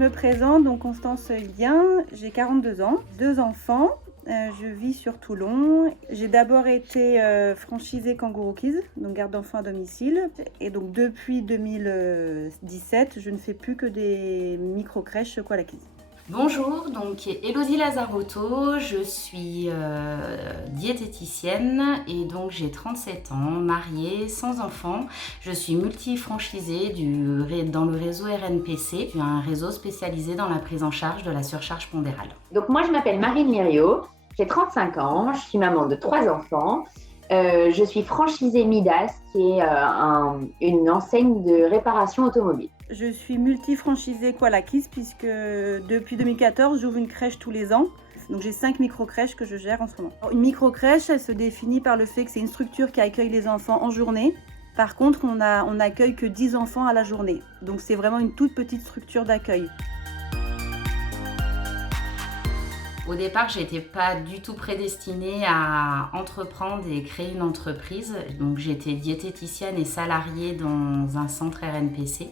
me présente, donc Constance Lien, j'ai 42 ans, 2 enfants. Je vis sur Toulon. J'ai d'abord été franchisée Kangourou Kids, donc garde d'enfants à domicile. Et donc depuis 2017, je ne fais plus que des micro-crèches Koala Kids. Bonjour, donc Élodie Lazarotto, je suis diététicienne et donc j'ai 37 ans, mariée, sans enfant. Je suis multi-franchisée dans le réseau RNPC, un réseau spécialisé dans la prise en charge de la surcharge pondérale. Donc moi je m'appelle Marine Miriot, j'ai 35 ans, je suis maman de 3 enfants. Je suis franchisée Midas, qui est une enseigne de réparation automobile. Je suis multi-franchisée Koala Kids puisque depuis 2014, j'ouvre une crèche tous les ans. Donc j'ai 5 micro-crèches que je gère en ce moment. Une micro-crèche, elle se définit par le fait que c'est une structure qui accueille les enfants en journée. Par contre, on n'accueille que 10 enfants à la journée. Donc c'est vraiment une toute petite structure d'accueil. Au départ, je n'étais pas du tout prédestinée à entreprendre et créer une entreprise. Donc j'étais diététicienne et salariée dans un centre RNPC.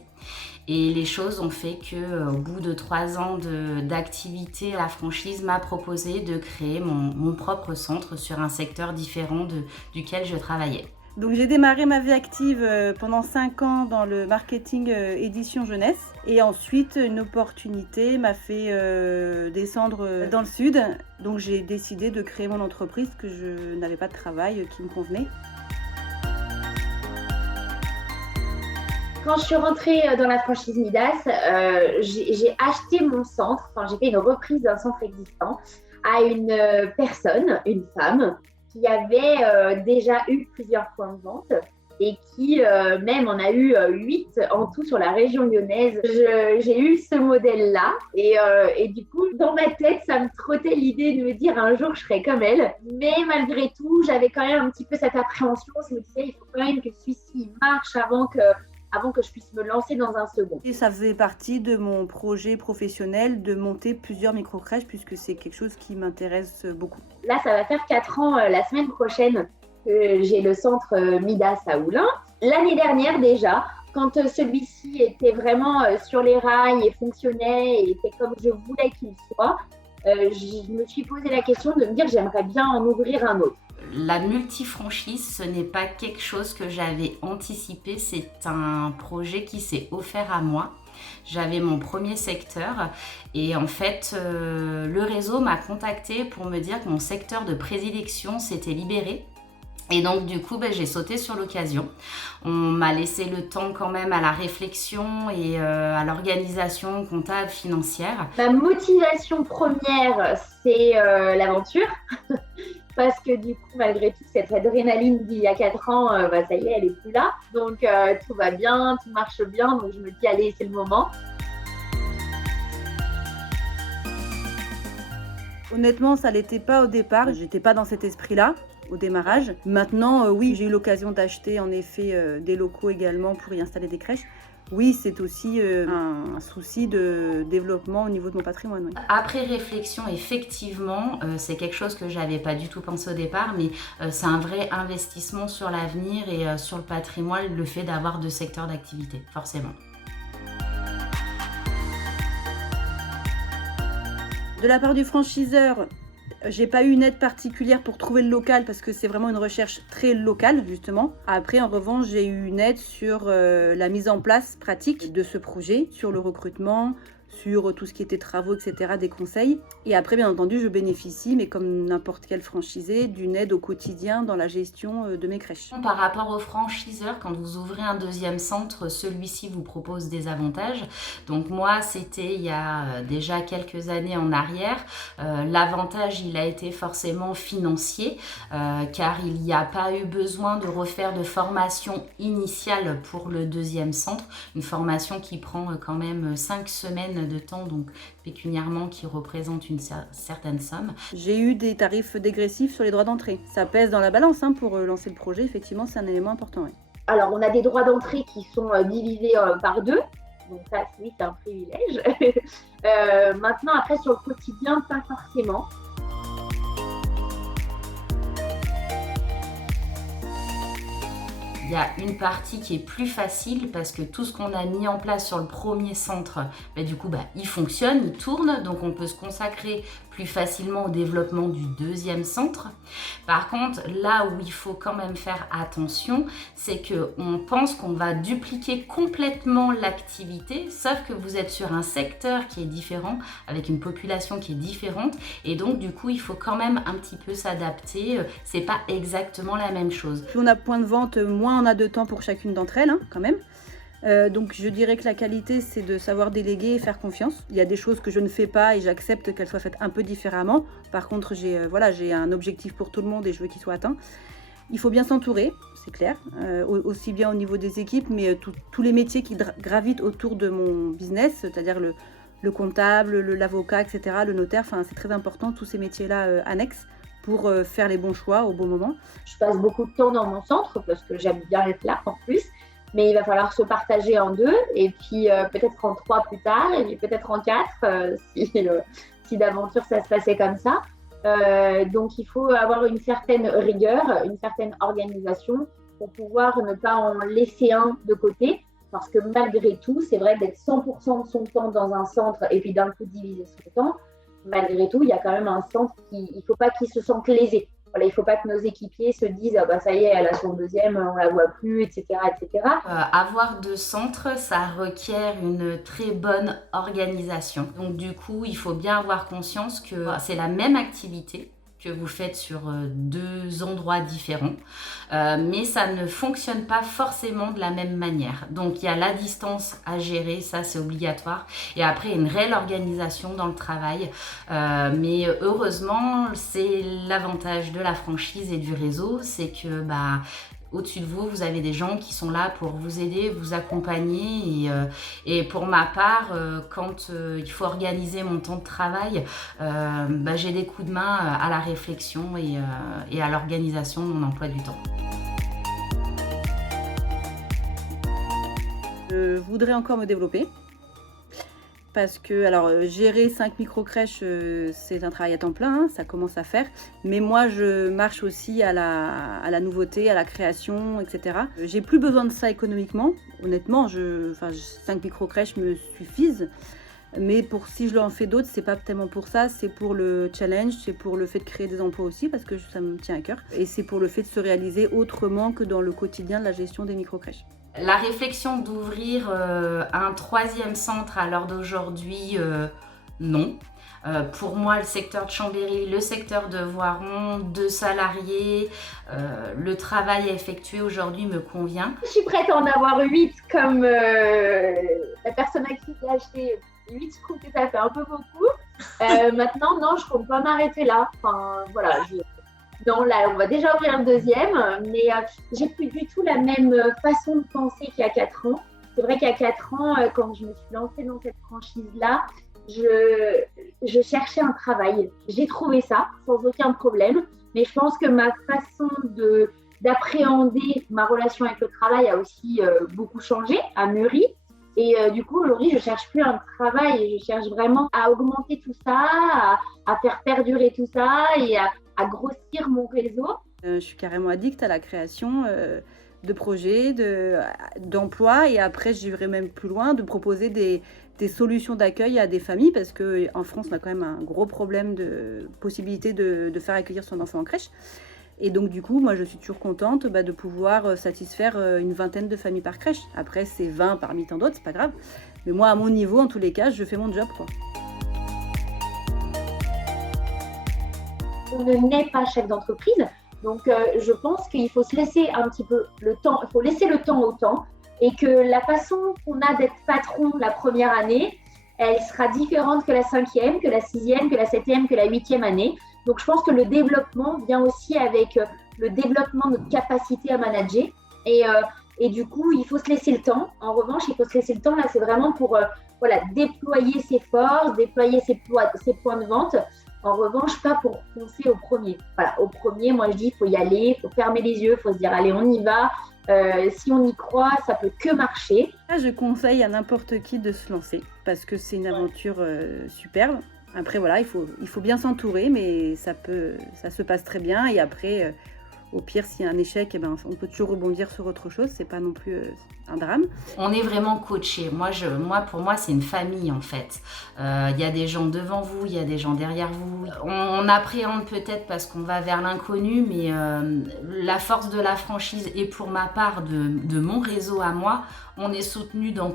Et les choses ont fait qu'au bout de 3 ans d'activité, la franchise m'a proposé de créer mon propre centre sur un secteur différent duquel je travaillais. Donc j'ai démarré ma vie active pendant 5 ans dans le marketing édition jeunesse. Et ensuite, une opportunité m'a fait descendre dans le sud. Donc j'ai décidé de créer mon entreprise, que je n'avais pas de travail qui me convenait. Quand je suis rentrée dans la franchise Midas, j'ai acheté mon centre, j'ai fait une reprise d'un centre existant à une personne, une femme, qui avait déjà eu plusieurs points de vente et qui même en a eu 8 en tout sur la région lyonnaise. J'ai eu ce modèle-là et du coup, dans ma tête, ça me trottait l'idée de me dire un jour, je serai comme elle. Mais malgré tout, j'avais quand même un petit peu cette appréhension. Je me disais, il faut quand même que celui-ci marche avant que je puisse me lancer dans un second. Et ça faisait partie de mon projet professionnel de monter plusieurs micro-crèches puisque c'est quelque chose qui m'intéresse beaucoup. Là, ça va faire 4 ans la semaine prochaine que j'ai le centre Midas à Oulin. L'année dernière déjà, quand celui-ci était vraiment sur les rails et fonctionnait et était comme je voulais qu'il soit, je me suis posé la question de me dire j'aimerais bien en ouvrir un autre. La multifranchise, ce n'est pas quelque chose que j'avais anticipé, c'est un projet qui s'est offert à moi. J'avais mon premier secteur et en fait, le réseau m'a contacté pour me dire que mon secteur de prédilection s'était libéré. Et donc du coup, j'ai sauté sur l'occasion. On m'a laissé le temps quand même à la réflexion et à l'organisation comptable financière. Ma motivation première, c'est l'aventure. Parce que du coup, malgré tout, cette adrénaline d'il y a 4 ans, ça y est, elle est plus là. Donc tout va bien, tout marche bien. Donc je me dis, allez, c'est le moment. Honnêtement, ça ne l'était pas au départ. J'étais pas dans cet esprit-là au démarrage. Maintenant, oui, j'ai eu l'occasion d'acheter en effet des locaux également pour y installer des crèches. Oui, c'est aussi un souci de développement au niveau de mon patrimoine. Oui. Après réflexion, effectivement, c'est quelque chose que je n'avais pas du tout pensé au départ, mais c'est un vrai investissement sur l'avenir et sur le patrimoine, le fait d'avoir 2 secteurs d'activité, forcément. De la part du franchiseur, j'ai pas eu une aide particulière pour trouver le local parce que c'est vraiment une recherche très locale justement. Après, en revanche, j'ai eu une aide sur la mise en place pratique de ce projet, sur le recrutement, sur tout ce qui était travaux, etc., des conseils. Et après, bien entendu, je bénéficie, mais comme n'importe quel franchisé, d'une aide au quotidien dans la gestion de mes crèches. Par rapport aux franchiseurs, quand vous ouvrez un 2e centre, celui-ci vous propose des avantages. Donc moi, c'était il y a déjà quelques années en arrière. L'avantage, il a été forcément financier, car il n'y a pas eu besoin de refaire de formation initiale pour le 2e centre. Une formation qui prend quand même 5 semaines de temps, donc pécuniairement qui représente une certaine somme. J'ai eu des tarifs dégressifs sur les droits d'entrée. Ça pèse dans la balance pour lancer le projet, effectivement c'est un élément important. Oui. Alors on a des droits d'entrée qui sont divisés par 2, donc ça oui c'est un privilège. Maintenant après sur le quotidien, pas forcément. Il y a une partie qui est plus facile parce que tout ce qu'on a mis en place sur le premier centre, du coup, il fonctionne, il tourne, donc on peut se consacrer plus facilement au développement du deuxième centre. Par contre, là où il faut quand même faire attention, c'est qu'on pense qu'on va dupliquer complètement l'activité, sauf que vous êtes sur un secteur qui est différent, avec une population qui est différente, et donc du coup, il faut quand même un petit peu s'adapter. C'est pas exactement la même chose. Plus on a point de vente, moins on a de temps pour chacune d'entre elles, quand même. Donc je dirais que la qualité, c'est de savoir déléguer et faire confiance. Il y a des choses que je ne fais pas et j'accepte qu'elles soient faites un peu différemment. Par contre, j'ai un objectif pour tout le monde et je veux qu'il soit atteint. Il faut bien s'entourer, c'est clair, aussi bien au niveau des équipes, mais tous les métiers qui gravitent autour de mon business, c'est-à-dire le comptable, l'avocat, etc., le notaire, c'est très important, tous ces métiers-là annexes, pour faire les bons choix au bon moment. Je passe beaucoup de temps dans mon centre parce que j'aime bien être là en plus. Mais il va falloir se partager en 2 et puis peut-être en 3 plus tard et puis peut-être en 4 si d'aventure ça se passait comme ça. Donc il faut avoir une certaine rigueur, une certaine organisation pour pouvoir ne pas en laisser un de côté. Parce que malgré tout, c'est vrai d'être 100% de son temps dans un centre et puis d'un coup diviser son temps. Malgré tout, il y a quand même un centre il ne faut pas qu'il se sente lésé. Voilà, il ne faut pas que nos équipiers se disent ça y est, elle a son deuxième, on ne la voit plus, etc. etc. Avoir 2 centres, ça requiert une très bonne organisation. Donc du coup, il faut bien avoir conscience que c'est la même activité que vous faites sur 2 endroits différents, mais ça ne fonctionne pas forcément de la même manière. Donc il y a la distance à gérer, ça c'est obligatoire, et après une réelle organisation dans le travail. Mais heureusement, c'est l'avantage de la franchise et du réseau, c'est que au-dessus de vous, vous avez des gens qui sont là pour vous aider, vous accompagner. Et pour ma part, quand il faut organiser mon temps de travail, j'ai des coups de main à la réflexion et à l'organisation de mon emploi du temps. Je voudrais encore me développer. Parce que, gérer 5 micro-crèches, c'est un travail à temps plein, ça commence à faire. Mais moi, je marche aussi à la nouveauté, à la création, etc. J'ai plus besoin de ça économiquement. Honnêtement, 5 micro-crèches me suffisent. Mais si je leur en fais d'autres, c'est pas tellement pour ça, c'est pour le challenge, c'est pour le fait de créer des emplois aussi, parce que ça me tient à cœur. Et c'est pour le fait de se réaliser autrement que dans le quotidien de la gestion des micro-crèches. La réflexion d'ouvrir un 3e centre à l'heure d'aujourd'hui, non. Pour moi, le secteur de Chambéry, le secteur de Voiron, 2 salariés, le travail à effectuer aujourd'hui me convient. Je suis prête à en avoir 8 comme la personne à qui j'ai acheté 8, je trouve que ça fait un peu beaucoup. Maintenant, non, je ne compte pas m'arrêter là. Non, là, on va déjà ouvrir le 2e, mais j'ai plus du tout la même façon de penser qu'il y a 4 ans. C'est vrai qu'il y a 4 ans, quand je me suis lancée dans cette franchise-là, je cherchais un travail. J'ai trouvé ça sans aucun problème, mais je pense que ma façon d'appréhender ma relation avec le travail a aussi beaucoup changé, a mûri. Et du coup, aujourd'hui, je ne cherche plus un travail, je cherche vraiment à augmenter tout ça, à faire perdurer tout ça et à grossir mon réseau. Je suis carrément addict à la création de projets, d'emplois, et après j'irai même plus loin, de proposer des solutions d'accueil à des familles, parce qu'en France on a quand même un gros problème de possibilité de faire accueillir son enfant en crèche. Et donc du coup, moi je suis toujours contente de pouvoir satisfaire une 20aine de familles par crèche. Après c'est 20 parmi tant d'autres, c'est pas grave. Mais moi à mon niveau, en tous les cas, je fais mon job, quoi. On ne naît pas chef d'entreprise, donc je pense qu'il faut se laisser un petit peu le temps, il faut laisser le temps au temps, et que la façon qu'on a d'être patron la première année, elle sera différente que la 5e, que la 6e, que la 7e, que la 8e année. Donc je pense que le développement vient aussi avec le développement de notre capacité à manager, et du coup il faut se laisser le temps. En revanche, il faut se laisser le temps, là c'est vraiment pour déployer ses forces, déployer ses points de vente. En revanche, pas pour foncer au premier. Voilà, au premier, moi je dis, il faut y aller, il faut fermer les yeux, il faut se dire, allez, on y va. Si on y croit, ça peut que marcher. Je conseille à n'importe qui de se lancer, parce que c'est une aventure superbe. Après, voilà, il faut bien s'entourer, mais ça se passe très bien. Et après, Au pire, s'il y a un échec, eh ben, on peut toujours rebondir sur autre chose. C'est pas non plus un drame. On est vraiment coaché. Pour moi, c'est une famille en fait. Il y a des gens devant vous, il y a des gens derrière vous. On appréhende peut-être parce qu'on va vers l'inconnu, mais la force de la franchise et pour ma part de mon réseau à moi, on est soutenu dans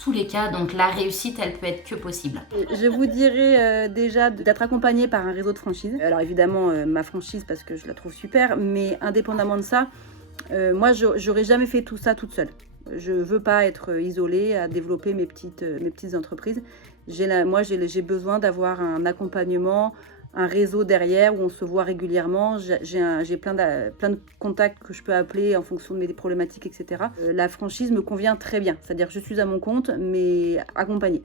tous les cas, donc la réussite, elle peut être que possible. Je vous dirais déjà d'être accompagné par un réseau de franchise. Alors évidemment, ma franchise parce que je la trouve super, mais indépendamment de ça, moi, j'aurais jamais fait tout ça toute seule. Je veux pas être isolée à développer mes petites entreprises. J'ai besoin d'avoir un accompagnement, un réseau derrière où on se voit régulièrement. J'ai plein de contacts que je peux appeler en fonction de mes problématiques, etc. La franchise me convient très bien. C'est-à-dire que je suis à mon compte, mais accompagnée.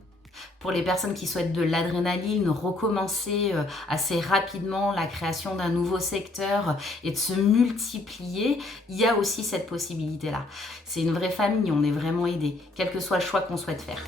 Pour les personnes qui souhaitent de l'adrénaline, recommencer assez rapidement la création d'un nouveau secteur et de se multiplier, il y a aussi cette possibilité-là. C'est une vraie famille, on est vraiment aidés, quel que soit le choix qu'on souhaite faire.